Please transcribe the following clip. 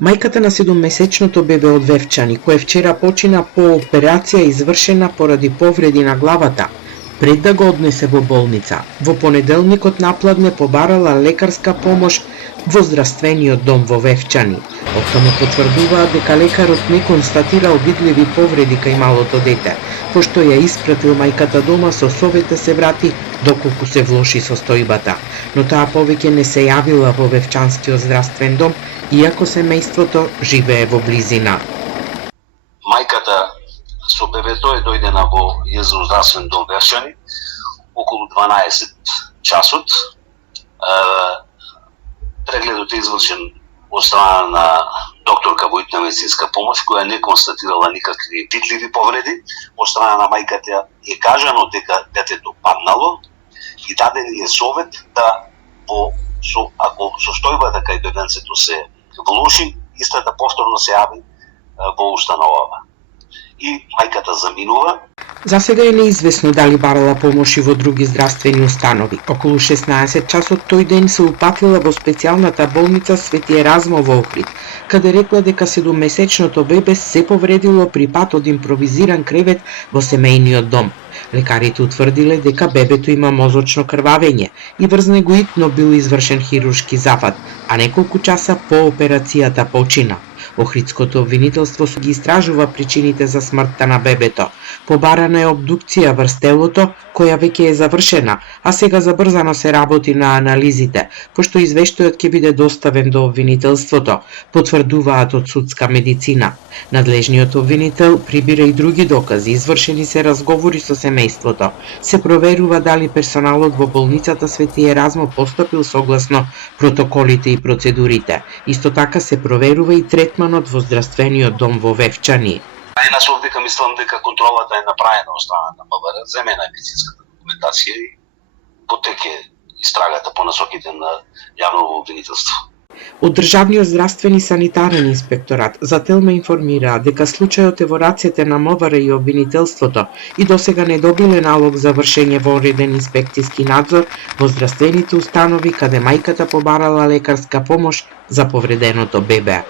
Мајката на 7-месечното бебе од Вевчани, кое вчера почина по операција извршена поради повреди на главата, пред да го однесе во болница, во понеделникот напладне побарала лекарска помош во здравствениот дом во Вевчани. Од тоа му потврдуваат дека лекарот не констатирал видливи повреди кај малото дете, пошто ја испратил мајката дома со совет да се врати доколку се влоши состојбата, но таа повеќе не се јавила во Вевчанскиот здравствен дом, иако семејството живее во близина. Мајката со бебето е дојдена во ЈЗУ здравствен дом Вевчани околу 12 часот. Прегледот е извршен од страна на докторка во итна медицинска помош, која не констатирала никакви видливи повреди. Од страна на мајката е кажано дека детето паднало и даден е совет да ако состојбата кај бебенцето се влоши, истата повторно се јави во установава. И мајката заминува. За сега е неизвестно дали барала помош и во други здравствени установи. Околу 16 часот тој ден се упатила во специјалната болница Свети Еразмо во Охрид, каде рекла дека 7-месечното бебе се повредило при пат од импровизиран кревет во семејниот дом. Лекарите утврдиле дека бебето има мозочно крвавење и врз негоитно бил извршен хируршки запад, а неколку часа по операцијата почина. Охридското обвинителство ги истражува причините за смртта на бебето. Побарана е обдукција врз телото, која веќе е завршена, а сега забрзано се работи на анализите, пошто извештајот ќе биде доставен до обвинителството, потврдуваат од судска медицина. Надлежниот обвинител прибира и други докази, извршени се разговори со семејството. Се проверува дали персоналот во болницата Свети Еразмо постапил согласно протоколите и процедурите. Исто така се проверува и третманот во здравствениот дом во Вевчани. Јас овдека мислам дека контролата е направена од страна на МВР, земена е медицинската документација и потеке истрагата по насоките на јавно обвинителство. Од Државниот здравствен и санитарен инспекторат за Телма информираа дека случајот е во рацете на МВР и обвинителството и досега не добиле налог за вршење вонреден инспекцијски надзор во здравствените установи каде мајката побарала лекарска помош за повреденото бебе.